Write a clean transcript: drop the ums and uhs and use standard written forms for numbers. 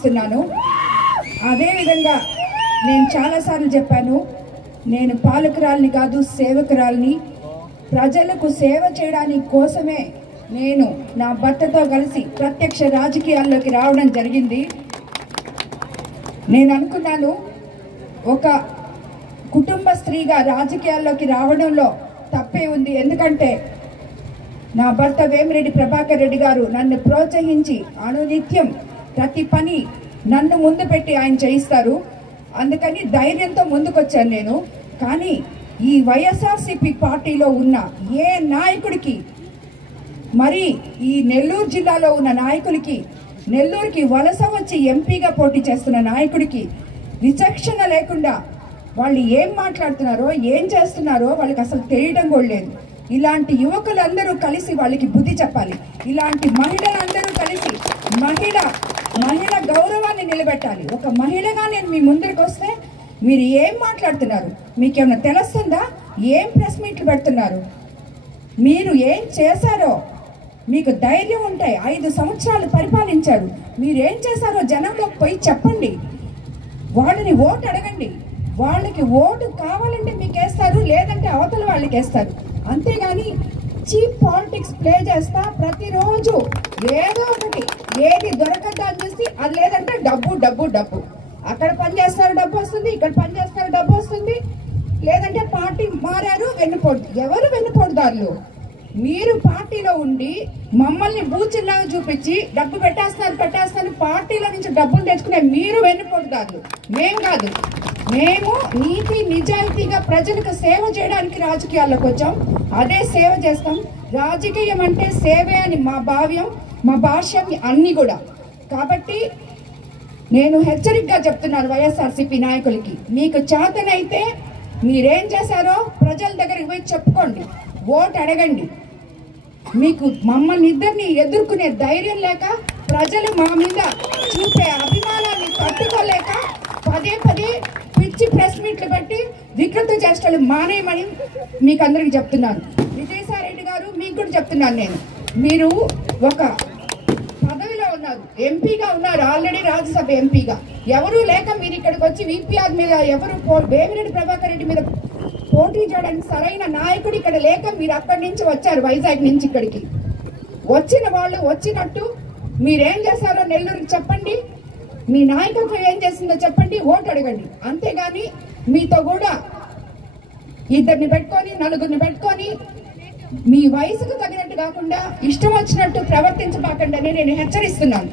ఆశిస్తున్నాను. అదేవిధంగా నేను చాలాసార్లు చెప్పాను, నేను పాలకురాలిని కాదు, సేవకురాలిని. ప్రజలకు సేవ చేయడానికి కోసమే నేను నా భర్తతో కలిసి ప్రత్యక్ష రాజకీయాల్లోకి రావడం జరిగింది. నేను అనుకున్నాను, ఒక కుటుంబ స్త్రీగా రాజకీయాల్లోకి రావడంలో తప్పే ఉంది. ఎందుకంటే నా భర్త వేమిరెడ్డి ప్రభాకర్ రెడ్డి గారు నన్ను ప్రోత్సహించి అనునిత్యం ప్రతి పని నన్ను ముందు పెట్టి ఆయన చేయిస్తారు. అందుకని ధైర్యంతో ముందుకొచ్చాను నేను. కానీ ఈ వైఎస్ఆర్సీపీ పార్టీలో ఉన్న ఏ నాయకుడికి, మరి ఈ నెల్లూరు జిల్లాలో ఉన్న నాయకులకి, నెల్లూరుకి వలస వచ్చి ఎంపీగా పోటీ చేస్తున్న నాయకుడికి విచక్షణ లేకుండా వాళ్ళు ఏం మాట్లాడుతున్నారో, ఏం చేస్తున్నారో వాళ్ళకి అసలు తెలియడం కూడా లేదు. ఇలాంటి యువకులందరూ కలిసి వాళ్ళకి బుద్ధి చెప్పాలి. ఇలాంటి మహిళలందరూ కలిసి మహిళ గౌరవాన్ని నిలబెట్టాలి. ఒక మహిళగా నేను మీ ముందరికి వస్తే మీరు ఏం మాట్లాడుతున్నారు, మీకేమైనా తెలుస్తుందా? ఏం ప్రెస్ మీట్లు పెడుతున్నారు? మీరు ఏం చేశారో మీకు ధైర్యం ఉంటాయి. 5 సంవత్సరాలు పరిపాలించారు. మీరేం చేశారో జనంలోకి పోయి చెప్పండి. వాళ్ళని ఓటు అడగండి. వాళ్ళకి ఓటు కావాలంటే మీకు వేస్తారు, లేదంటే అవతల వాళ్ళకి వేస్తారు. అంతేగాని చీప్ పాలిటిక్స్ ప్లే చేస్తా ప్రతిరోజు ఏదో ఒకటి, ఏది దొరకద్దా అని చేసి, అది లేదంటే డబ్బు డబ్బు డబ్బు. అక్కడ పని చేస్తారు డబ్బు వస్తుంది, ఇక్కడ పని చేస్తారు డబ్బు వస్తుంది, లేదంటే పార్టీ మారారు వెన్నుపోటు. ఎవరు వెన్నుపోటుదారులు? మీరు పార్టీలో ఉండి మమ్మల్ని బూచిల్లాగా చూపించి డబ్బు పెట్టేస్తారు పార్టీలో నుంచి డబ్బులు తెచ్చుకునే మీరు వెన్నుపోటుదారులు. మేం కాదు. మేము నీతి నిజాయితీగా ప్రజలకు సేవ చేయడానికి రాజకీయాల్లోకి వచ్చాం. అదే సేవ చేస్తాం. రాజకీయం అంటే సేవే అని మా భావ్యం, మా భాష్యం అన్నీ కూడా. కాబట్టి నేను హెచ్చరికగా చెప్తున్నాను వైఎస్ఆర్సీపీ నాయకులకి, మీకు చేతనైతే మీరేం చేశారో ప్రజల దగ్గరికి పోయి చెప్పుకోండి, ఓటు అడగండి. మీకు మమ్మల్ని ఇద్దరిని ఎదుర్కొనే ధైర్యం లేక, ప్రజలు మా మీద చూపే అభిమానాన్ని తట్టుకోలేక పదే పిచ్చి ప్రెస్ మీట్లు పెట్టి వికృత చేష్టలు మానేయమని మీకు అందరికి చెప్తున్నాను. విజయసాయిరెడ్డి గారు, మీకు కూడా చెప్తున్నాను నేను, మీరు ఒక పదవిలో ఉన్నారు, ఎంపీగా ఉన్నారు, ఆల్రెడీ రాజ్యసభ ఎంపీగా. ఎవరు లేక మీరు ఇక్కడికి వచ్చి విపిఆర్ మీద వేమిరెడ్డి ప్రభాకర్ రెడ్డి మీద పోటీ చేయడానికి సరైన నాయకుడు ఇక్కడ లేక మీరు అక్కడి నుంచి వచ్చారు, వైజాగ్ నుంచి ఇక్కడికి. వచ్చిన వాళ్ళు వచ్చినట్టు మీరేం చేశారో నెల్లూరుకి చెప్పండి, మీ నాయకత్వం ఏం చేసిందో చెప్పండి, ఓటు అడగండి. అంతేగాని మీతో కూడా ఇద్దరిని పెట్టుకొని, నలుగురిని పెట్టుకొని మీ వయసుకు తగినట్టు కాకుండా ఇష్టం వచ్చినట్టు ప్రవర్తించబాకండి అని నేను హెచ్చరిస్తున్నాను.